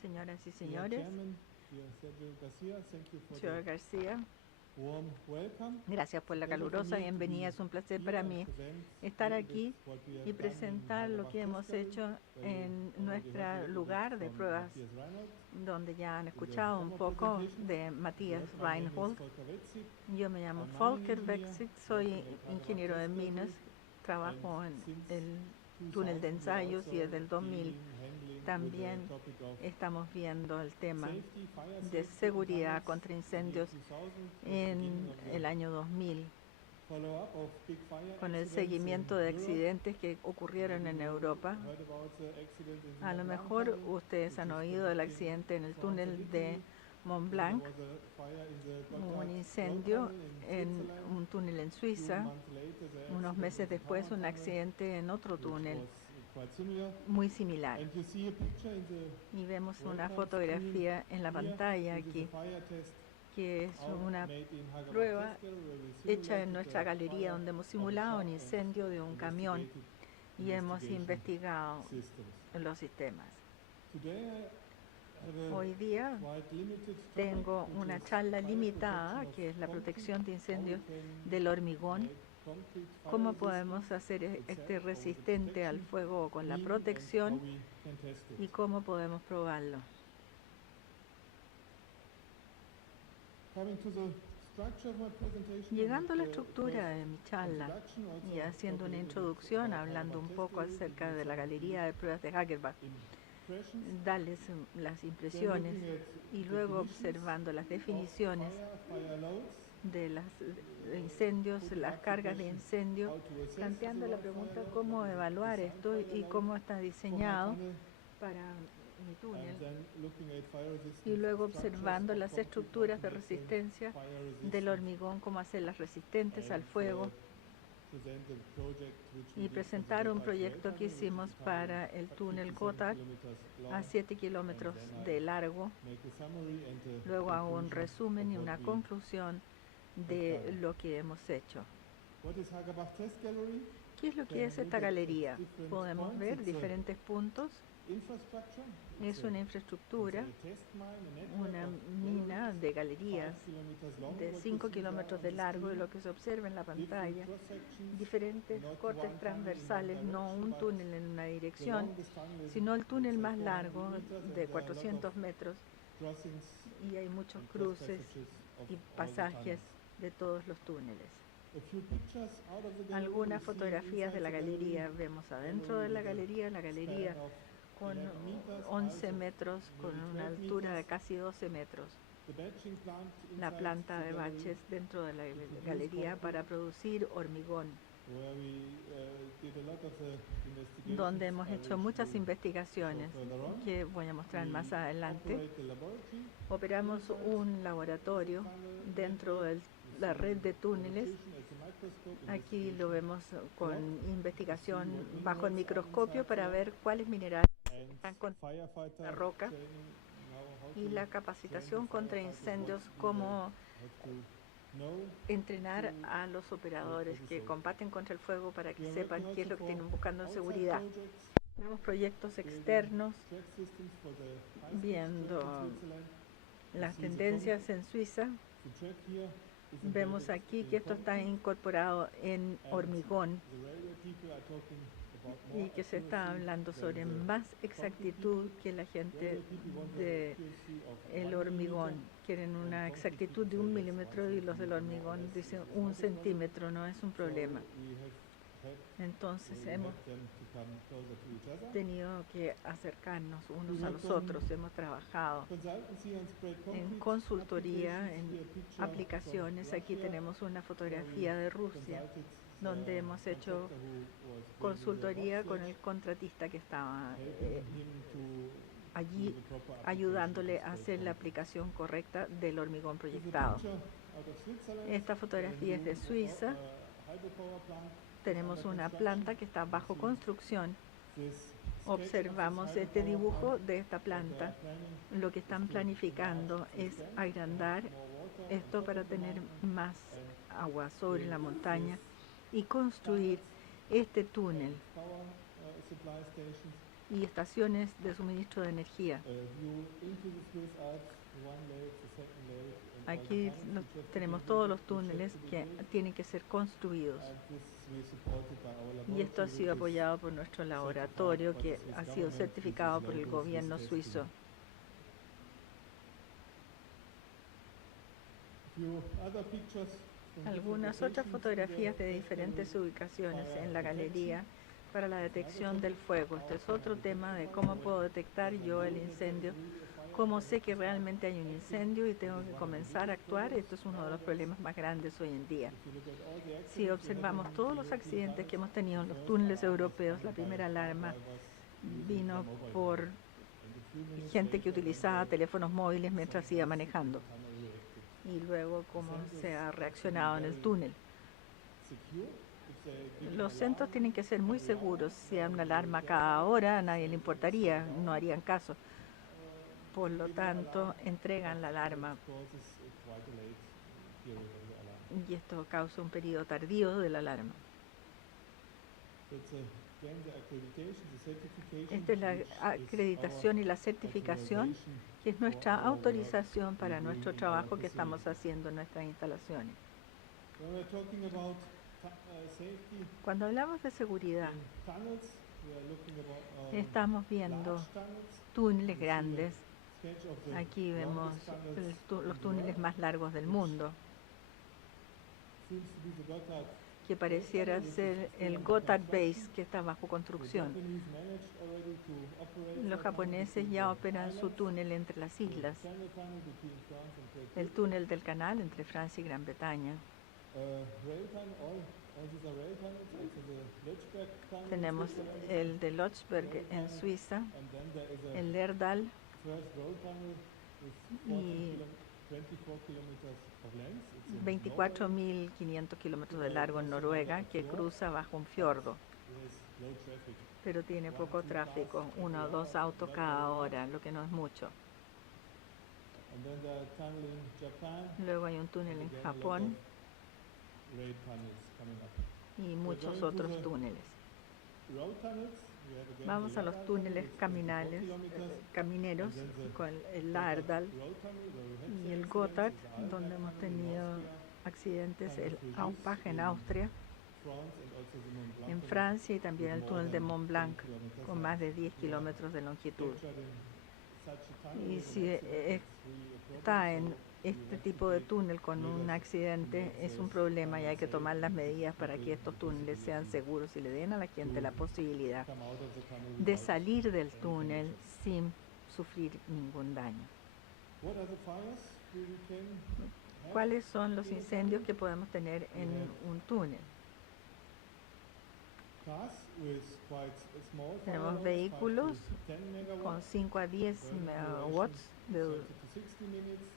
Señoras y señores, señor García, gracias por la calurosa bienvenida. Es un placer para mí estar aquí y presentar lo que hemos hecho en nuestro lugar de pruebas, donde ya han escuchado un poco de Matthias Reinhold. Yo me llamo Volker Wechsig, soy ingeniero de minas, trabajo en el túnel de ensayos y desde el 2000 también estamos viendo el tema de seguridad contra incendios en el año 2000, con el seguimiento de accidentes que ocurrieron en Europa. A lo mejor ustedes han oído del accidente en el túnel de Mont Blanc, un incendio en un túnel en Suiza. Unos meses después, un accidente en otro túnel muy similar. Y vemos una fotografía en la pantalla aquí, que es una prueba hecha en nuestra galería, donde hemos simulado un incendio de un camión y hemos investigado los sistemas. Hoy día tengo una charla limitada, que es la protección de incendios del hormigón. ¿Cómo podemos hacer este resistente al fuego con la protección y cómo podemos probarlo? Llegando a la estructura de mi charla y haciendo una introducción, hablando un poco acerca de la galería de pruebas de Hagerbach, darles las impresiones y luego observando las definiciones de los incendios, las cargas de incendio, planteando la pregunta cómo evaluar esto y cómo está diseñado para mi túnel, y luego observando las estructuras de resistencia del hormigón, cómo hacerlas resistentes al fuego, y presentar un proyecto que hicimos para el túnel Gotthard a 7 kilómetros de largo. Luego hago un resumen y una conclusión de lo que hemos hecho. ¿Qué es lo que es esta galería? Podemos ver diferentes puntos. Es una infraestructura, una mina de galerías de 5 kilómetros de largo, y lo que se observa en la pantalla, diferentes cortes transversales, no un túnel en una dirección, sino el túnel más largo de 400 metros, y hay muchos cruces y pasajes de todos los túneles. Algunas fotografías de la galería. Vemos adentro de la galería con 11 metros, con una altura de casi 12 metros. La planta de baches dentro de la galería para producir hormigón, donde hemos hecho muchas investigaciones que voy a mostrar más adelante. Operamos un laboratorio dentro de la red de túneles. Aquí lo vemos con investigación bajo el microscopio para ver cuáles minerales están con la roca, y la capacitación contra incendios, cómo entrenar a los operadores que combaten contra el fuego para que sepan qué es lo que tienen buscando en seguridad. Tenemos proyectos externos viendo las tendencias en Suiza. Vemos aquí que esto está incorporado en hormigón y que se está hablando sobre más exactitud que la gente del hormigón. Quieren una exactitud de 1 milímetro y los del hormigón dicen 1 centímetro, no es un problema. Entonces hemos tenido que acercarnos unos a los otros. Hemos trabajado en consultoría, en aplicaciones. Aquí tenemos una fotografía de Rusia, donde hemos hecho consultoría con el contratista que estaba allí, ayudándole a hacer la aplicación correcta del hormigón proyectado. Esta fotografía es de Suiza. Tenemos una planta que está bajo construcción. Observamos este dibujo de esta planta. Lo que están planificando es agrandar esto para tener más agua sobre la montaña y construir este túnel. y estaciones de suministro de energía. Aquí tenemos todos los túneles que tienen que ser construidos. Y esto ha sido apoyado por nuestro laboratorio, que ha sido certificado por el gobierno suizo. Algunas otras fotografías de diferentes ubicaciones en la galería para la detección del fuego. Este es otro tema de cómo puedo detectar yo el incendio, cómo sé que realmente hay un incendio y tengo que comenzar a actuar. Esto es uno de los problemas más grandes hoy en día. Si observamos todos los accidentes que hemos tenido en los túneles europeos, la primera alarma vino por gente que utilizaba teléfonos móviles mientras iba manejando. Y luego cómo se ha reaccionado en el túnel. Los centros tienen que ser muy seguros. Si hay una alarma cada hora, a nadie le importaría, no harían caso. Por lo tanto, entregan la alarma. Y esto causa un periodo tardío de la alarma. Esta es la acreditación y la certificación, que es nuestra autorización para nuestro trabajo que estamos haciendo en nuestras instalaciones. Cuando hablamos de seguridad, estamos viendo túneles grandes. Aquí vemos los túneles más largos del mundo, que pareciera ser el Gotthard Base, que está bajo construcción. Los japoneses ya operan su túnel entre las islas, el túnel del canal entre Francia y Gran Bretaña. Tenemos el de Lötschberg en Suiza, el Lerdal y 24.500 kilómetros de largo en Noruega, que cruza bajo un fiordo, pero tiene poco tráfico, 1 o 2 autos cada hora, lo que no es mucho. Luego hay un túnel en Japón y muchos otros túneles. Vamos a los túneles camineros con el Laerdal y el Gotthard, donde hemos tenido accidentes, el Aupach en Austria, en Francia, y también el túnel de Mont Blanc con más de 10 kilómetros de longitud. Y si está en este tipo de túnel con un accidente, es un problema y hay que tomar las medidas para que estos túneles sean seguros y le den a la gente la posibilidad de salir del túnel sin sufrir ningún daño. ¿Cuáles son los incendios que podemos tener en un túnel? Tenemos vehículos con 5 a 10 megawatts de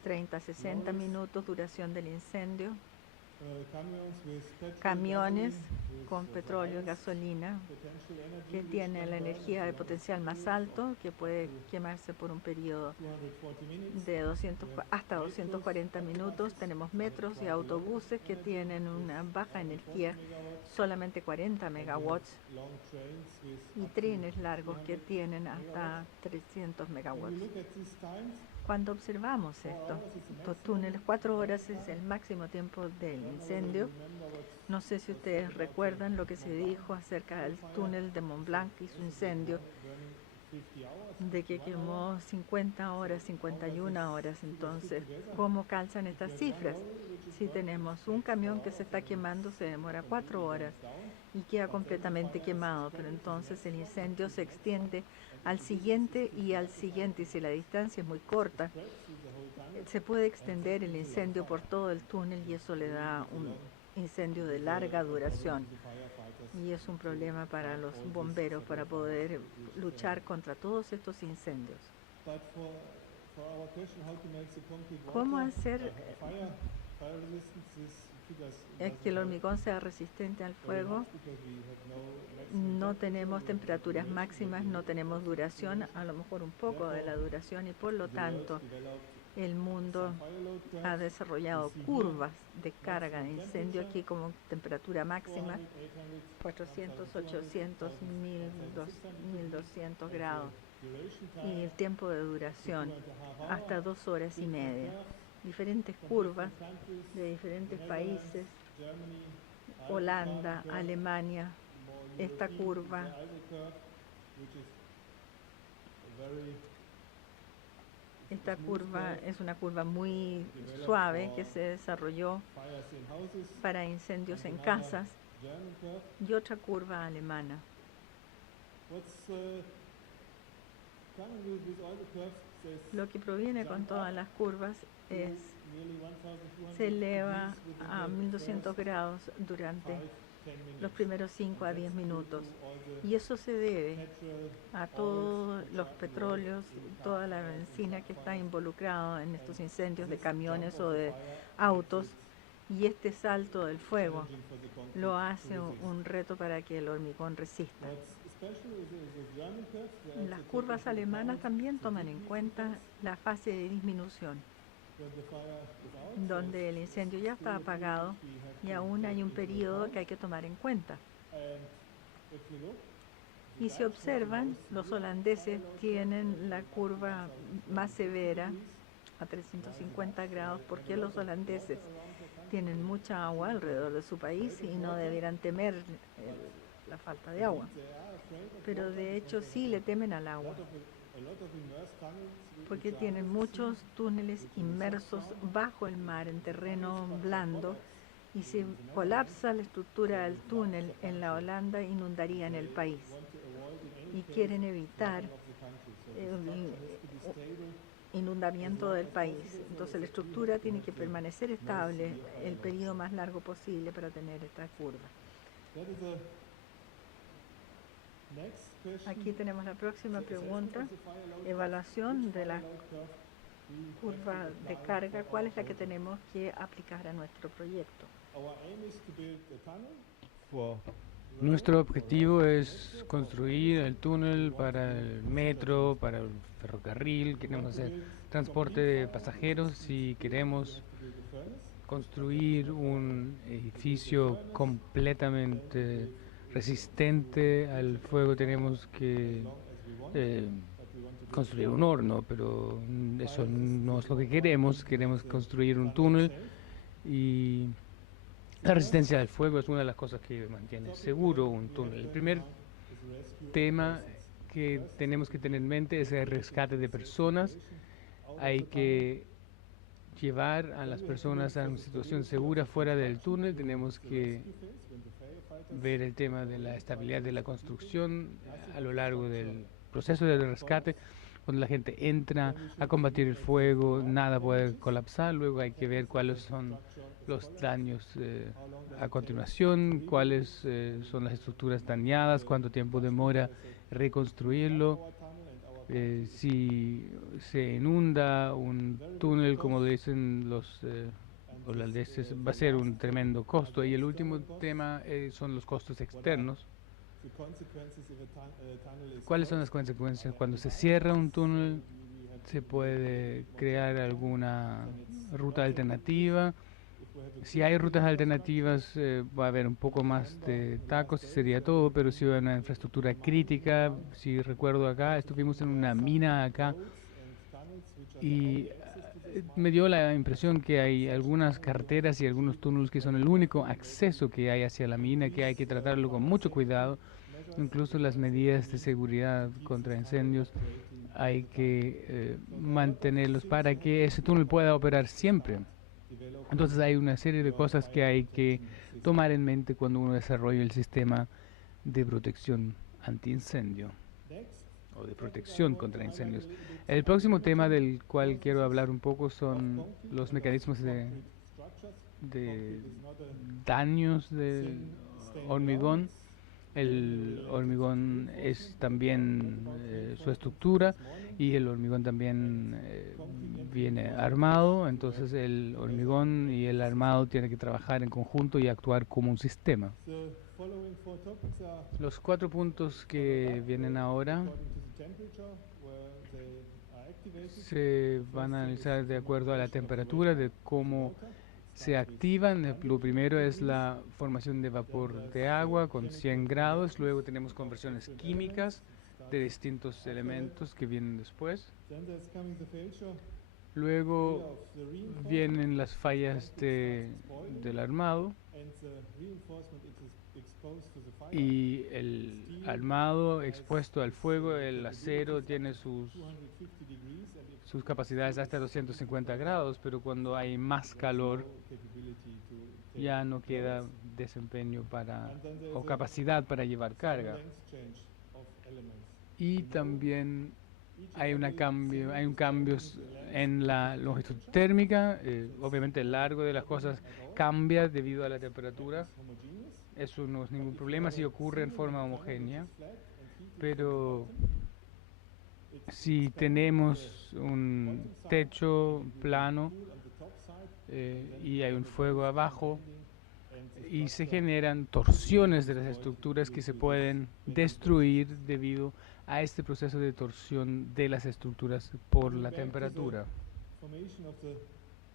30 a 60 minutos duración del incendio. Camiones con petróleo y gasolina que tienen la energía de potencial más alto, que puede quemarse por un periodo de hasta 240 minutos. Tenemos metros y autobuses que tienen una baja energía, solamente 40 megawatts, y trenes largos que tienen hasta 300 megawatts. Cuando observamos estos túneles, 4 horas es el máximo tiempo del incendio. No sé si ustedes recuerdan lo que se dijo acerca del túnel de Mont Blanc y su incendio, de que quemó 50 horas, 51 horas. Entonces, ¿cómo calzan estas cifras? Si tenemos un camión que se está quemando, se demora 4 horas y queda completamente quemado, pero entonces el incendio se extiende al siguiente y al siguiente, y si la distancia es muy corta, se puede extender el incendio por todo el túnel y eso le da un incendio de larga duración. Y es un problema para los bomberos para poder luchar contra todos estos incendios. ¿Cómo hacer que el hormigón sea resistente al fuego? No tenemos temperaturas máximas, no tenemos duración, a lo mejor un poco de la duración, y por lo tanto El mundo ha desarrollado curvas de carga de incendio aquí como temperatura máxima 400, 800, 1200 grados y el tiempo de duración hasta 2 horas y media. Diferentes curvas de diferentes países, Holanda, Alemania, esta curva es una curva muy suave que se desarrolló para incendios en casas y otra curva alemana. Lo que proviene con todas las curvas se eleva a 1200 grados durante los primeros 5 a 10 minutos. Y eso se debe a todos los petróleos, toda la benzina que está involucrada en estos incendios de camiones o de autos. Y este salto del fuego lo hace un reto para que el hormigón resista. Las curvas alemanas también toman en cuenta la fase de disminución, donde el incendio ya está apagado y aún hay un periodo que hay que tomar en cuenta. Y si observan, los holandeses tienen la curva más severa a 350 grados. ¿Por qué los holandeses tienen mucha agua alrededor de su país y no debieran temer la falta de agua? Pero de hecho sí le temen al agua, porque tienen muchos túneles inmersos bajo el mar en terreno blando, y si colapsa la estructura del túnel en la Holanda, inundarían el país. Y quieren evitar el inundamiento del país. Entonces la estructura tiene que permanecer estable el periodo más largo posible para tener esta curva. Aquí tenemos la próxima pregunta. Evaluación de la curva de carga. ¿Cuál es la que tenemos que aplicar a nuestro proyecto? Nuestro objetivo es construir el túnel para el metro, para el ferrocarril. Queremos hacer transporte de pasajeros y queremos construir un edificio completamente resistente al fuego. Tenemos que construir un horno, pero eso no es lo que queremos. Queremos construir un túnel, y la resistencia al fuego es una de las cosas que mantiene seguro un túnel. El primer tema que tenemos que tener en mente es el rescate de personas. Hay que llevar a las personas a una situación segura fuera del túnel. Tenemos que ver el tema de la estabilidad de la construcción a lo largo del proceso de rescate. Cuando la gente entra a combatir el fuego, nada puede colapsar. Luego hay que ver cuáles son los daños a continuación, cuáles son las estructuras dañadas, cuánto tiempo demora reconstruirlo. Si se inunda un túnel, como dicen los holandeses, va a ser un tremendo costo. Y el último tema son los costos externos. ¿Cuáles son las consecuencias? Cuando se cierra un túnel, se puede crear alguna ruta alternativa. Si hay rutas alternativas, va a haber un poco más de tacos y sería todo, pero si hay una infraestructura crítica, si recuerdo acá, estuvimos en una mina acá y me dio la impresión que hay algunas carreteras y algunos túneles que son el único acceso que hay hacia la mina, que hay que tratarlo con mucho cuidado. Incluso las medidas de seguridad contra incendios hay que mantenerlos para que ese túnel pueda operar siempre. Entonces hay una serie de cosas que hay que tomar en mente cuando uno desarrolla el sistema de protección antiincendio o de protección contra incendios. El próximo tema del cual quiero hablar un poco son los mecanismos de daños del hormigón. El hormigón es también su estructura, y el hormigón también viene armado. Entonces el hormigón y el armado tienen que trabajar en conjunto y actuar como un sistema. Los 4 puntos que vienen ahora se van a analizar de acuerdo a la temperatura, de cómo se activan. Lo primero es la formación de vapor de agua con 100 grados. Luego tenemos conversiones químicas de distintos elementos que vienen después. Luego vienen las fallas del armado y el armado expuesto al fuego. El acero tiene sus capacidades hasta 250 grados, pero cuando hay más calor ya no queda desempeño o capacidad para llevar carga. Y también hay un cambio en la longitud térmica. Obviamente el largo de las cosas cambia debido a la temperatura. Eso no es ningún problema si ocurre en forma homogénea, pero si tenemos un techo plano y hay un fuego abajo y se generan torsiones de las estructuras que se pueden destruir debido a este proceso de torsión de las estructuras por la temperatura.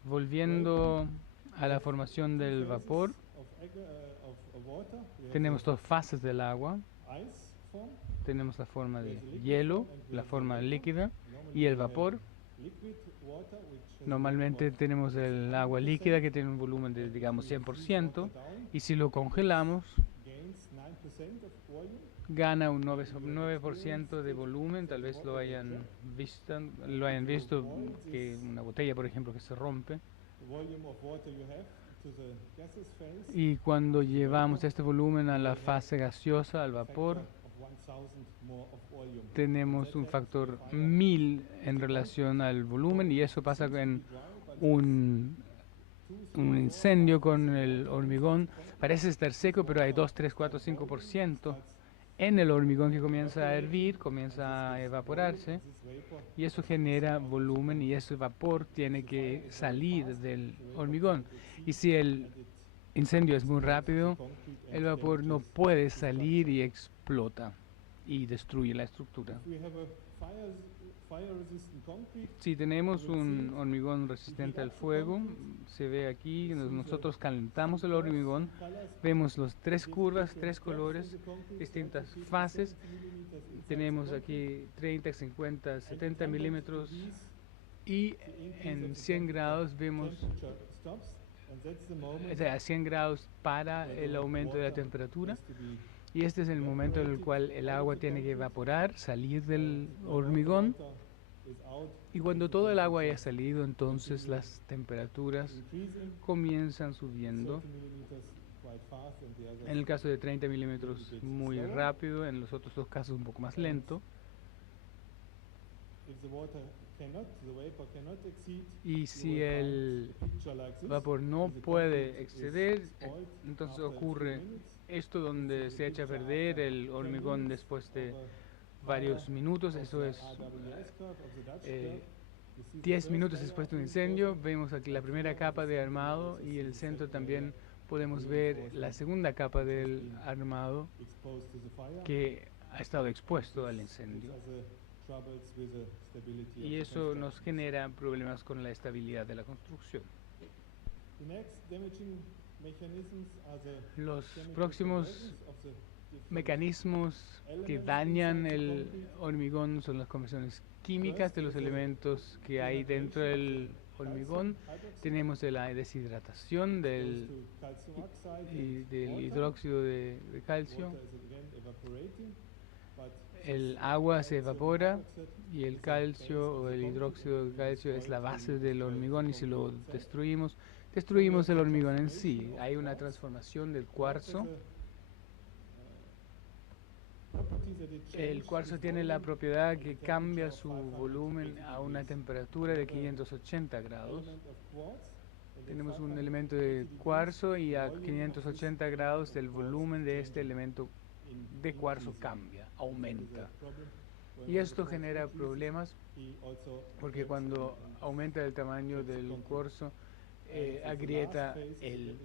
Volviendo a la formación del vapor, tenemos dos fases del agua. Tenemos la forma de hielo, la forma líquida y el vapor. Normalmente tenemos el agua líquida que tiene un volumen de, digamos, 100%, y si lo congelamos, gana un 9% de volumen. Tal vez lo hayan visto, que una botella, por ejemplo, que se rompe. Y cuando llevamos este volumen a la fase gaseosa, al vapor, tenemos un factor 1000 en relación al volumen, y eso pasa en un incendio con el hormigón. Parece estar seco, pero hay 2, 3, 4, 5% en el hormigón que comienza a hervir, comienza a evaporarse, y eso genera volumen, y ese vapor tiene que salir del hormigón. Y si el incendio es muy rápido, el vapor no puede salir y explota y destruye la estructura. Si tenemos un hormigón resistente al fuego, se ve aquí, nosotros calentamos el hormigón, vemos las tres curvas, tres colores, distintas fases. Tenemos aquí 30, 50, 70 milímetros, y en 100 grados vemos, o sea, a 100 grados para el aumento de la temperatura. Y este es el momento en el cual el agua tiene que evaporar, salir del hormigón. Y cuando todo el agua haya salido, entonces las temperaturas comienzan subiendo. En el caso de 30 milímetros muy rápido, en los otros dos casos un poco más lento. Y si el vapor no puede exceder, entonces ocurre esto, donde se echa a perder el hormigón después de varios minutos. Eso es 10 minutos después de un incendio. Vemos aquí la primera capa de armado, y el centro también podemos ver la segunda capa del armado que ha estado expuesto al incendio. Y eso nos genera problemas con la estabilidad de la construcción. Los próximos mecanismos que dañan el hormigón son las conversiones químicas de los elementos que hay dentro del hormigón. Tenemos la deshidratación del hidróxido de calcio. El agua se evapora, y el calcio o el hidróxido de calcio es la base del hormigón, y si lo destruimos el hormigón en sí. Hay una transformación del cuarzo. El cuarzo tiene la propiedad que cambia su volumen a una temperatura de 580 grados. Tenemos un elemento de cuarzo, y a 580 grados el volumen de este elemento de cuarzo cambia, aumenta. Y esto genera problemas, porque cuando aumenta el tamaño del cuarzo, agrieta el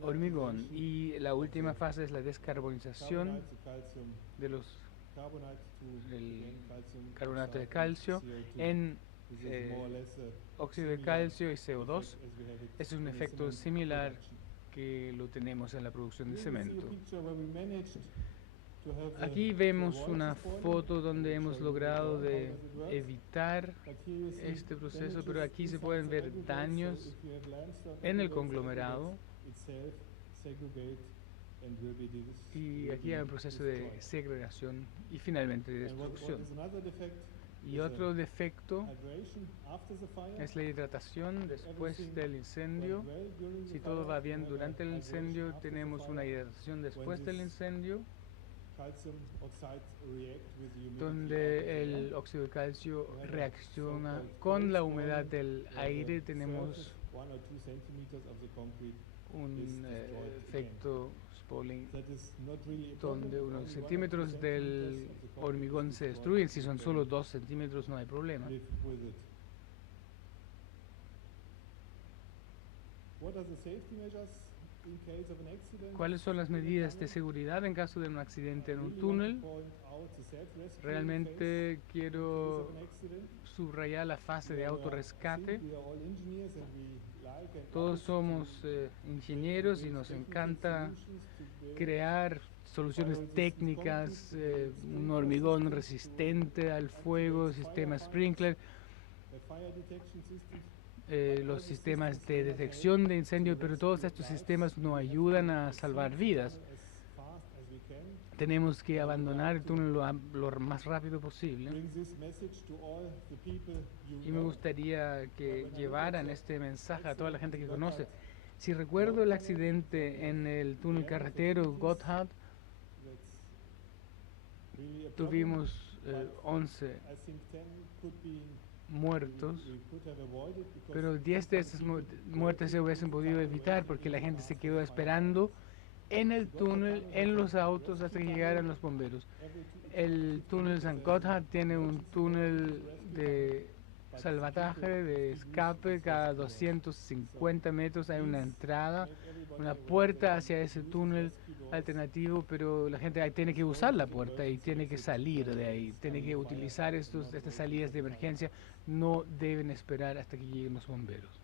hormigón. Y la última fase es la descarbonización de los el carbonato de calcio en óxido de calcio y CO2. Es un efecto similar que lo tenemos en la producción de cemento. Aquí vemos una foto donde hemos logrado de evitar este proceso, pero aquí se pueden ver daños en el conglomerado y aquí hay un proceso de segregación y finalmente de destrucción. Y otro defecto es la hidratación después del incendio. Si todo va bien durante el incendio, tenemos una hidratación después del incendio, donde el óxido de calcio reacciona con la humedad del aire. Tenemos un efecto spalling donde unos centímetros del hormigón se destruyen. Si son solo 2 centímetros no hay problema. ¿Cuáles son las medidas de seguridad en caso de un accidente en un túnel? Realmente quiero subrayar la fase de autorrescate. Todos somos ingenieros y nos encanta crear soluciones técnicas, un hormigón resistente al fuego, sistema sprinkler, los sistemas de detección de incendios, pero todos estos sistemas no ayudan a salvar vidas. Tenemos que abandonar el túnel lo más rápido posible. Y me gustaría que llevaran este mensaje a toda la gente que conoce. Si recuerdo el accidente en el túnel carretero Gotthard, tuvimos 11 muertos, pero 10 de esas muertes se hubiesen podido evitar porque la gente se quedó esperando en el túnel, en los autos, hasta que llegaran los bomberos. El túnel San Gotthard tiene un túnel de salvataje, de escape. Cada 250 metros hay una entrada, una puerta hacia ese túnel alternativo, pero la gente tiene que usar la puerta y tiene que salir de ahí, tiene que utilizar estas salidas de emergencia. No deben esperar hasta que lleguen los bomberos.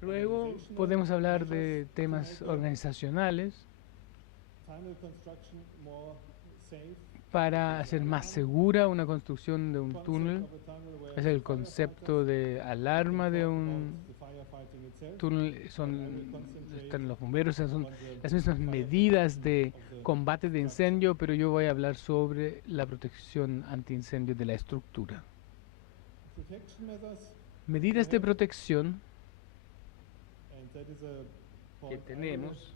Luego podemos hablar de temas organizacionales para hacer más segura una construcción de un túnel. Es el concepto de alarma de un túnel, están los bomberos, son las mismas medidas de combate de incendio, pero yo voy a hablar sobre la protección antiincendio de la estructura. Medidas de protección que tenemos,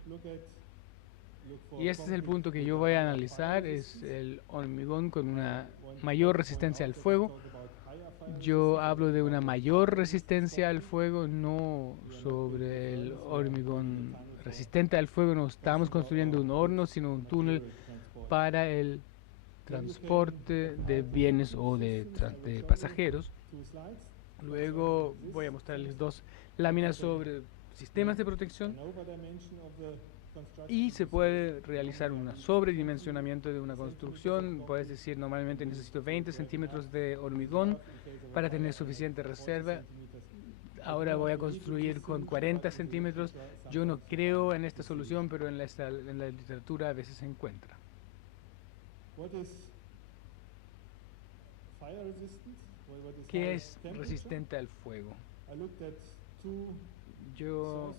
y este es el punto que yo voy a analizar, es el hormigón con una mayor resistencia al fuego. Yo hablo de una mayor resistencia al fuego, no sobre el hormigón resistente al fuego. No estamos construyendo un horno, sino un túnel para el transporte de bienes o de pasajeros. Luego voy a mostrarles 2 láminas sobre sistemas de protección y se puede realizar un sobredimensionamiento de una construcción. Puedes decir, normalmente necesito 20 centímetros de hormigón para tener suficiente reserva. Ahora voy a construir con 40 centímetros. Yo no creo en esta solución, pero en la literatura a veces se encuentra. ¿Qué es resistente al fuego? Yo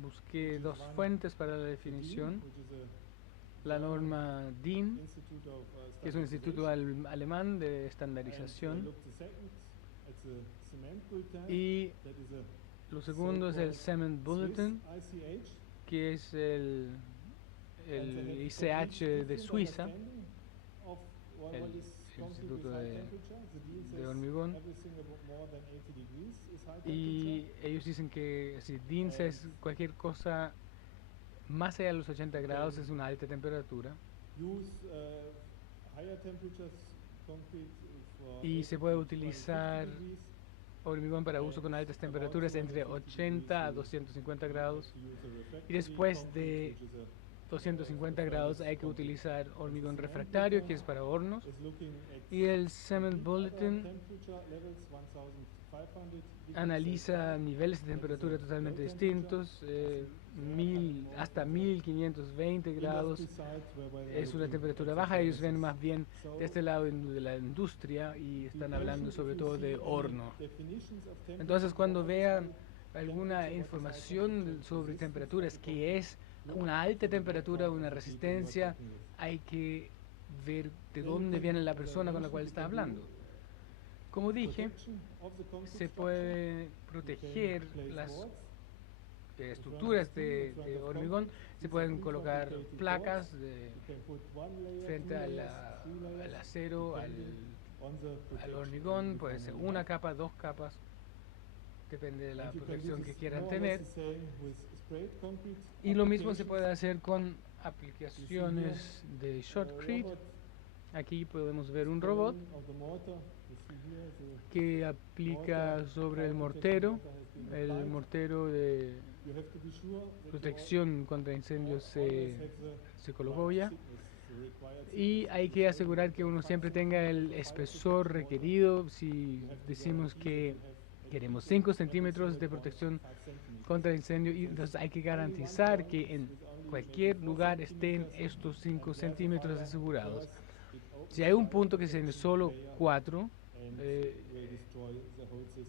busqué 2 fuentes para la definición. La norma DIN, que es un instituto alemán de estandarización, y lo segundo es el Cement Bulletin, que es el ICH de Suiza, el instituto de hormigón, y ellos dicen que si DIN es cualquier cosa más allá de los 80 grados es una alta temperatura, y se puede utilizar hormigón para uso con altas temperaturas entre 80 a 250 grados, y después de 250 grados hay que utilizar hormigón refractario, que es para hornos. Y el Cement Bulletin analiza niveles de temperatura totalmente distintos, hasta 1520 grados es una temperatura baja. Ellos ven más bien de este lado de la industria y están hablando sobre todo de horno. Entonces, cuando vean alguna información sobre temperaturas que es una alta temperatura, una resistencia, hay que ver de dónde viene la persona con la cual está hablando. Como dije, se puede proteger las estructuras de hormigón, se pueden colocar placas frente al acero, al hormigón, puede ser una capa, dos capas, depende de la protección que quieran tener. Y lo mismo se puede hacer con aplicaciones de shotcrete. Aquí podemos ver un robot que aplica sobre el mortero de protección contra incendios se colocó ya. Y hay que asegurar que uno siempre tenga el espesor requerido. Si decimos que queremos 5 centímetros de protección contra incendio, y entonces hay que garantizar que en cualquier lugar estén estos 5 centímetros asegurados. Si hay un punto que es en solo 4,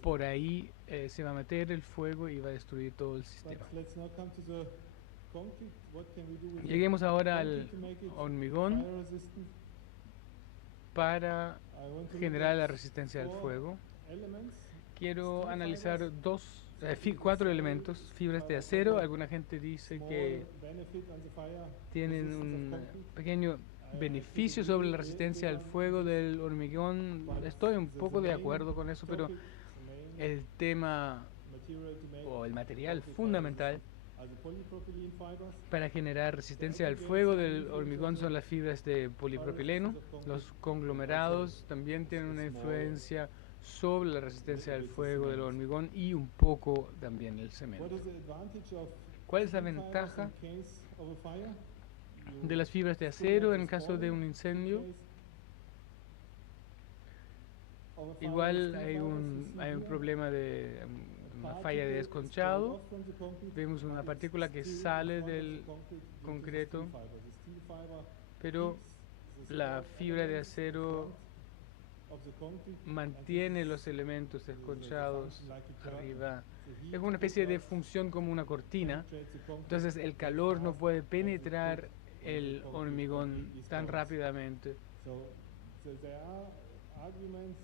por ahí se va a meter el fuego y va a destruir todo el sistema. Lleguemos ahora al hormigón para generar la resistencia al fuego. Quiero analizar 4 elementos, fibras de acero. Alguna gente dice que tienen un pequeño beneficio sobre la resistencia al fuego del hormigón. Estoy un poco de acuerdo con eso, pero el tema o el material fundamental para generar resistencia al fuego del hormigón son las fibras de polipropileno. Los conglomerados también tienen una influencia sobre la resistencia al fuego del hormigón y un poco también el cemento. ¿Cuál es la ventaja de las fibras de acero en caso de un incendio? Igual hay un problema de una falla de desconchado. Vemos una partícula que sale del concreto, pero la fibra de acero mantiene los elementos desconchados arriba. Es una especie de función como una cortina, entonces el calor no puede penetrar el hormigón tan rápidamente.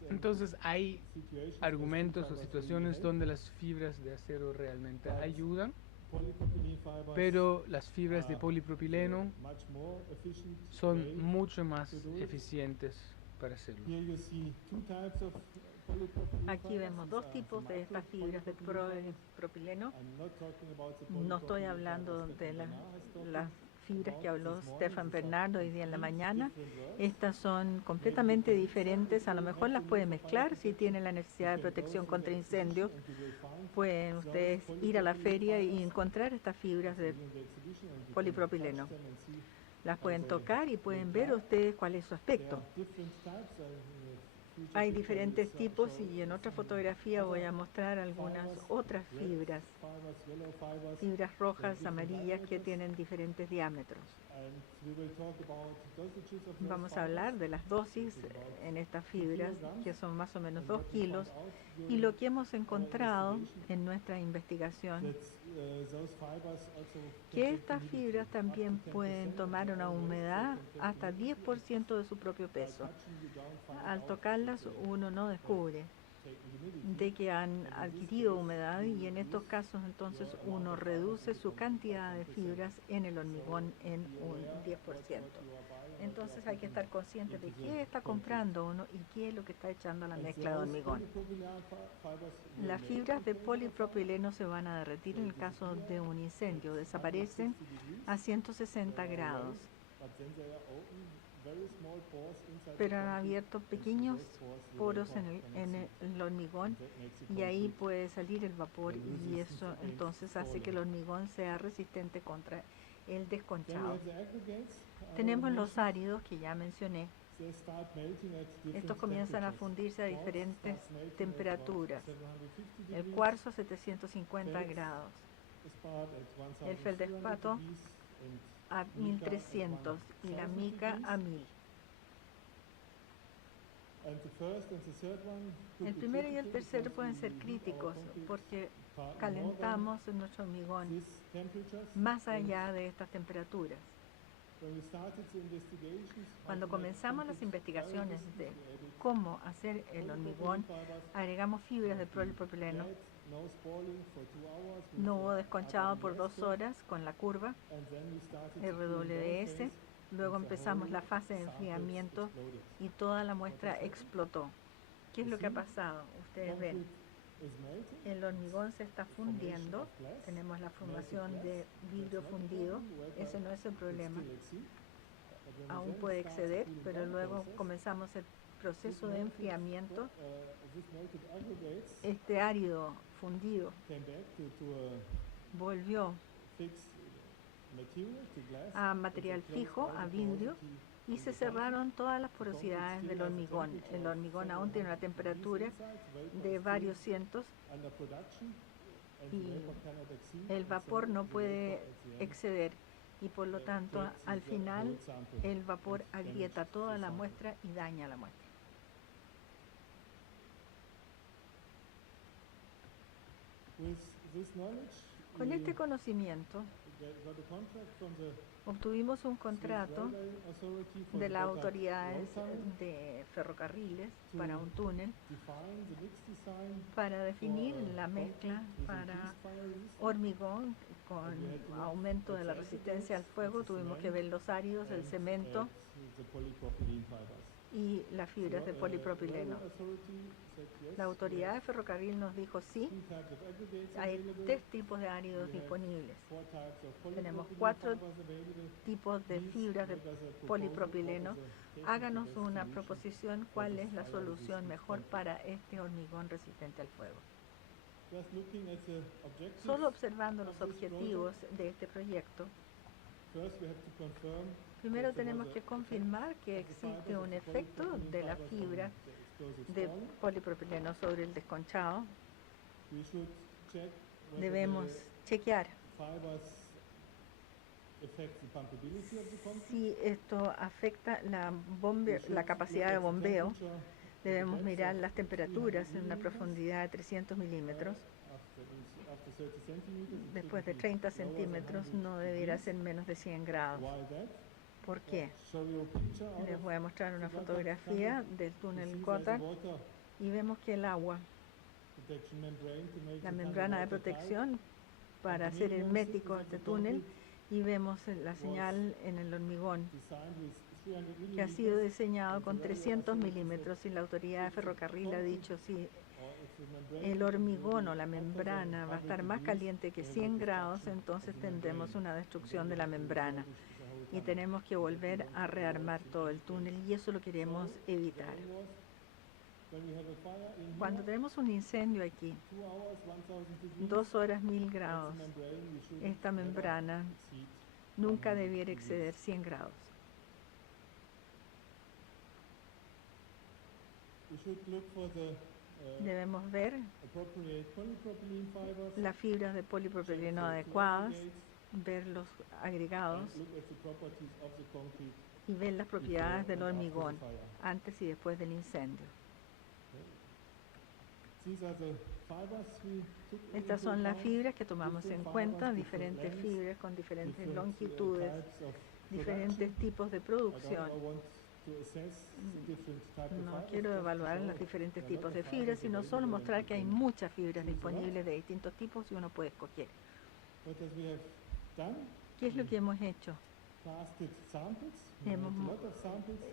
Entonces hay argumentos o situaciones donde las fibras de acero realmente ayudan, pero las fibras de polipropileno son mucho más eficientes para hacerlo. Aquí vemos dos tipos de estas fibras de propileno. No estoy hablando de las fibras que habló Stefan Bernardo hoy día en la mañana. Estas son completamente diferentes. A lo mejor las pueden mezclar si tienen la necesidad de protección contra incendios. Pueden ustedes ir a la feria y encontrar estas fibras de polipropileno. Las pueden tocar y pueden ver ustedes cuál es su aspecto. Hay diferentes tipos y en otra fotografía voy a mostrar algunas otras fibras rojas, amarillas, que tienen diferentes diámetros. Vamos a hablar de las dosis en estas fibras, que son más o menos 2 kilos, y lo que hemos encontrado en nuestra investigación, que estas fibras también pueden tomar una humedad hasta 10% de su propio peso. Al tocarlas uno no descubre de que han adquirido humedad, y en estos casos entonces uno reduce su cantidad de fibras en el hormigón en un 10%. Entonces hay que estar consciente de qué está comprando uno y qué es lo que está echando a la mezcla de hormigón. Las fibras de polipropileno se van a derretir en el caso de un incendio, desaparecen a 160 grados. Pero han abierto pequeños poros en el hormigón, y ahí puede salir el vapor, y eso entonces hace que el hormigón sea resistente contra el desconchado. Then we have the aggregates. Tenemos los áridos que ya mencioné. They start melting at different Estos comienzan a temperatures. fundirse a Quartz diferentes starts melting at temperaturas. 750 El degrees, cuarzo a 750 grados, spar at el 1300 feldespato degrees, and a 1300 y la mica a 1000. and the first and the third one could El be primero y el critical tercero because pueden we ser heat our críticos concrete porque far more than calentamos nuestro hormigón these temperatures. más And allá de estas temperaturas. when we started the investigations, Cuando how to make comenzamos las concrete investigaciones bioresistant, de we added cómo hacer el hormigón, polypropylene fibers, agregamos fibras de polipropileno. that no spalling for 2 hours with No hubo the desconchado por RWS 2 curve, horas con la curva and then we started the cooling down RWS. phase, Luego and the empezamos whole la fase de sample enfriamiento exploded. y toda la muestra explotó. ¿Qué es lo que ha pasado? Ustedes ven, Concrete is melting. el hormigón se está fundiendo. Tenemos la formación de vidrio fundido. Ese no es el problema. Aún puede exceder, pero luego comenzamos el proceso de enfriamiento. Este árido fundido volvió a material fijo, a vidrio, y se cerraron todas las porosidades del hormigón. El hormigón aún tiene una temperatura de varios cientos y el vapor no puede exceder, y por lo tanto al final el vapor agrieta toda la muestra y daña la muestra. Con este conocimiento obtuvimos un contrato de las autoridades de ferrocarriles para un túnel para definir la mezcla para hormigón con aumento de la resistencia al fuego. Tuvimos que ver los áridos, el cemento y las fibras de polipropileno. La autoridad de ferrocarril nos dijo sí, hay 3 tipos de áridos disponibles. Tenemos 4 tipos de fibras de polipropileno. Háganos una proposición, cuál es la solución mejor para este hormigón resistente al fuego. Solo observando los objetivos de este proyecto, primero tenemos que confirmar que existe un efecto de la fibra de polipropileno sobre el desconchado. Debemos chequear si esto afecta la capacidad de bombeo. Debemos mirar las temperaturas en una profundidad de 300 milímetros. Después de 30 centímetros no debiera ser menos de 100 grados. ¿Por qué? Les voy a mostrar una fotografía del túnel Gotthard y vemos que el agua, la membrana de protección para hacer hermético este túnel, y vemos la señal en el hormigón que ha sido diseñado con 300 milímetros, y la autoridad de ferrocarril ha dicho si el hormigón o la membrana va a estar más caliente que 100 grados, entonces tendremos una destrucción de la membrana y tenemos que volver a rearmar todo el túnel, y eso lo queremos evitar. Cuando tenemos un incendio aquí, 2 horas 1000 grados, esta membrana nunca debiera exceder 100 grados. Debemos ver las fibras de polipropileno adecuadas, ver los agregados y ver las propiedades del hormigón antes y después del incendio. Estas son las fibras que tomamos en cuenta, diferentes fibras con diferentes longitudes, diferentes tipos de producción. No quiero evaluar los diferentes tipos de fibras, sino solo mostrar que hay muchas fibras disponibles de distintos tipos y uno puede escoger. ¿Qué es lo que hemos hecho? Hemos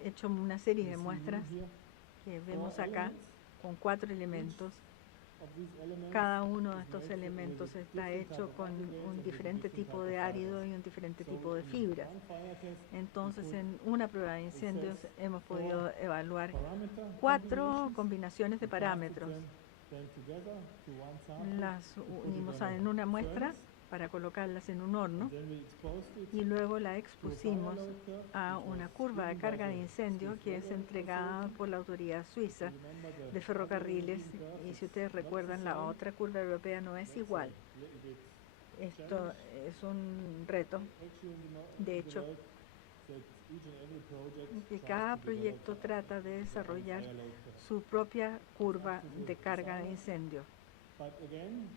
hecho una serie de muestras que vemos acá con 4 elementos. Cada uno de estos elementos está hecho con un diferente tipo de árido y un diferente tipo de fibras. Entonces, en una prueba de incendios hemos podido evaluar 4 combinaciones de parámetros. Las unimos en una muestra para colocarlas en un horno Then we exposed it y luego la to a fire expusimos load curve, a which una was curva de given by carga de the incendio Swiss que es Railway entregada Consortium. por la autoridad suiza Remember the de other ferrocarriles. European curve Y is si ustedes not the recuerdan, la same. otra curva europea no es That's a igual. little bit Esto challenge. es un reto, Actually, de in the hecho, world, that each and every project que tries cada to develop proyecto trata de their own desarrollar fire load curve. su propia curva It's up to de the carga de designer, incendio. but again,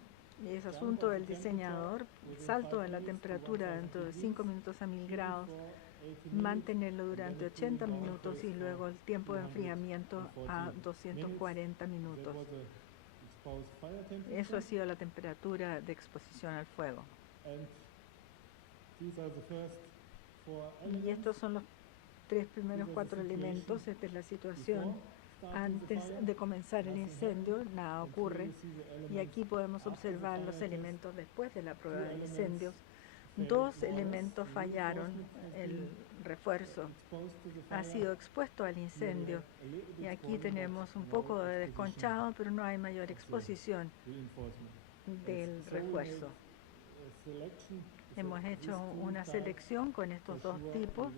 Y es jump asunto of the del temperature diseñador, within salto 5 de la minutes to temperatura 1000 dentro de degrees, 5 minutos a 1000 heating grados, for 80 minutes, mantenerlo and durante then a 80 cooling down minutos phase y luego for el tiempo de 240 enfriamiento a minutes. 240 That minutos. was a exposed fire Eso temperature, ha sido la temperatura de exposición al fuego. and these are the first 4 Y elements. estos son los 3 primeros 4 elementos. Esta es la situación antes de comenzar el incendio. Nada ocurre. Y aquí podemos observar los elementos después de la prueba de incendios. 2 elementos fallaron. El refuerzo ha sido expuesto al incendio. Y aquí tenemos un poco de desconchado, pero no hay mayor exposición del refuerzo. Hemos hecho una selección con estos dos tipos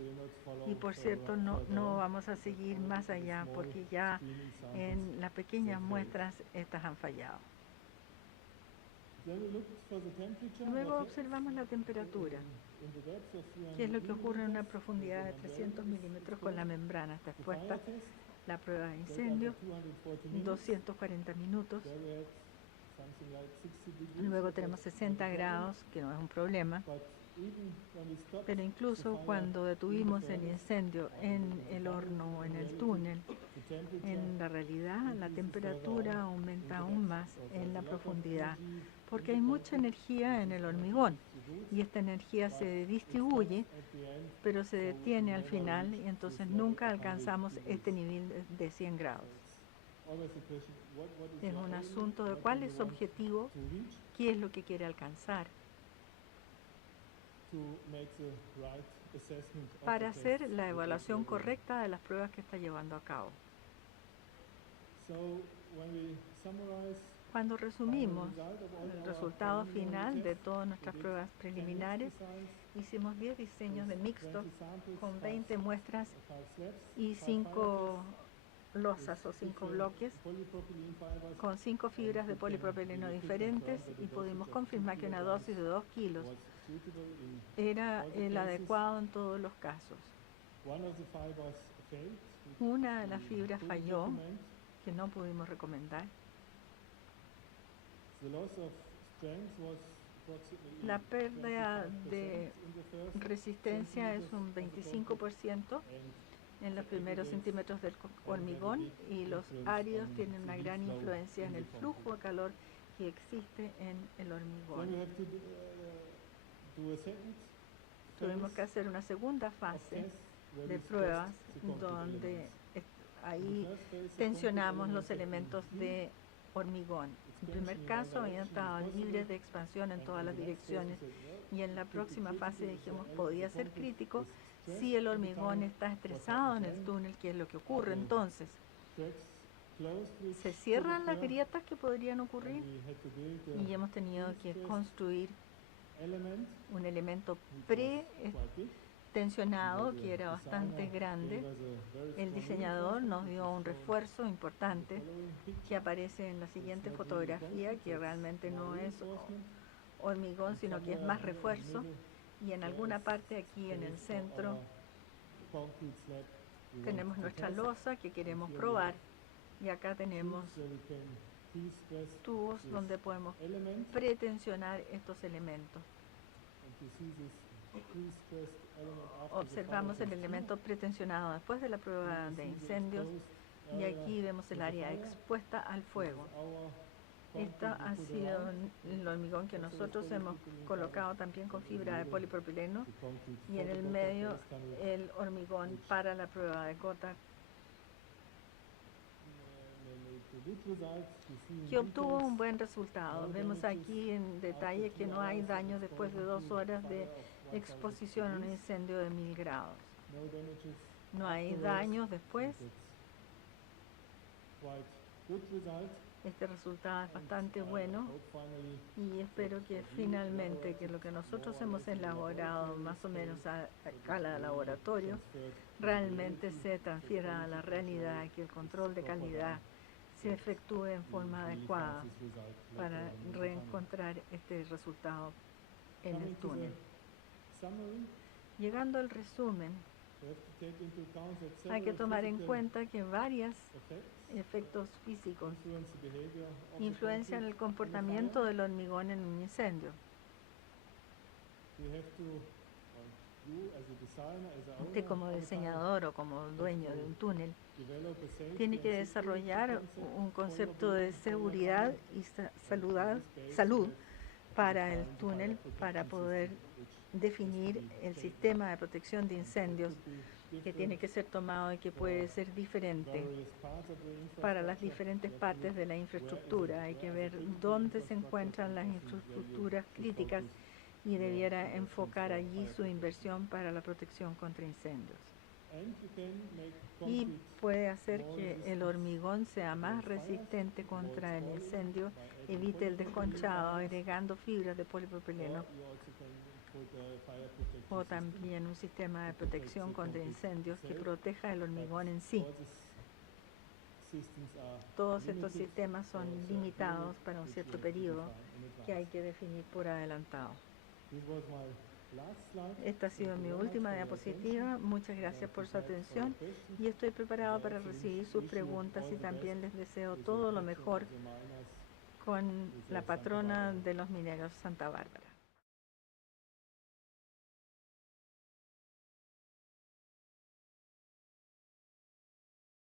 y por cierto no vamos a seguir más allá porque ya en las pequeñas muestras estas han fallado. Luego observamos la temperatura, que es lo que ocurre en una profundidad de 300 milímetros con la membrana. Está expuesta la prueba de incendio, 240 minutos. Luego tenemos 60 grados, que no es un problema. Pero incluso cuando detuvimos el incendio en el horno o en el túnel, en la realidad la temperatura aumenta aún más en la profundidad, porque hay mucha energía en el hormigón y esta energía se distribuye, pero se detiene al final y entonces nunca alcanzamos este nivel de 100 grados. Es un asunto de cuál es su objetivo, qué es lo que quiere alcanzar, para hacer la evaluación correcta de las pruebas que está llevando a cabo. Cuando resumimos el resultado final de todas nuestras pruebas preliminares, hicimos 10 diseños de mixtos con 20 muestras y 5 losas o 5 bloques con 5 fibras de polipropileno diferentes y pudimos confirmar que una dosis de 2 kilos era el adecuado en todos los casos. Una de las fibras falló, que no pudimos recomendar. La pérdida de resistencia es un 25% en los primeros centímetros del hormigón y los áridos tienen una gran influencia en el flujo de calor que existe en el hormigón. Tuvimos que hacer una segunda fase de pruebas donde ahí tensionamos los elementos de hormigón. En el primer caso habían estado libres de expansión en todas las direcciones y en la próxima fase dijimos podía ser crítico si el hormigón está estresado en el túnel, ¿qué es lo que ocurre entonces? Se cierran las grietas que podrían ocurrir y hemos tenido que construir un elemento pretensionado que era bastante grande. El diseñador nos dio un refuerzo importante que aparece en la siguiente fotografía, que realmente no es hormigón, sino que es más refuerzo. Y en alguna parte aquí en el centro tenemos nuestra losa que queremos probar. Y acá tenemos tubos donde podemos pretensionar estos elementos. Observamos el elemento pretensionado después de la prueba de incendios y aquí vemos el área expuesta al fuego. Esta ha sido el hormigón que nosotros hemos colocado también con fibra de polipropileno y en el medio el hormigón para la prueba de gota, que obtuvo un buen resultado. Vemos aquí en detalle que no hay daño después de 2 horas de exposición a un incendio de 1000 grados. No hay daños después good result. Este resultado es bastante bueno Hope finally y espero que finalmente que lo que nosotros hemos elaborado más o menos a escala de laboratorio transferred realmente se transfiera a la realidad, que el control de calidad se efectúe en forma really adecuada finds this result later para on in the tunnel. reencontrar este resultado en el Coming to túnel. the summary, Llegando al resumen, we have to take into account that hay que several tomar en physical cuenta que varios effects efectos físicos influence the behavior of the influencian el concrete in a comportamiento fire. del hormigón en un incendio. We have to, or you as a designer, as a Usted owner como of a tunnel, diseñador o como dueño de un túnel develop a safety tiene and que security desarrollar concept un for your concepto de building, for your seguridad tunnel. y And on salud, this base salud you have para el defined túnel fire para protection poder system, which definir el sistema de protección de incendios que tiene que ser tomado y que puede ser diferente para las diferentes partes de la infraestructura. Hay que ver dónde se encuentran las infraestructuras críticas y debiera enfocar allí su inversión para la protección contra incendios. Y puede hacer que el hormigón sea más resistente contra el incendio, evite el desconchado agregando fibras de polipropileno o también un sistema de protección contra incendios que proteja el hormigón en sí. Todos estos sistemas son limitados para un cierto periodo que hay que definir por adelantado. Esta ha sido mi última diapositiva. Muchas gracias por su atención y estoy preparado para recibir sus preguntas y también les deseo todo lo mejor con la patrona de los mineros, Santa Bárbara.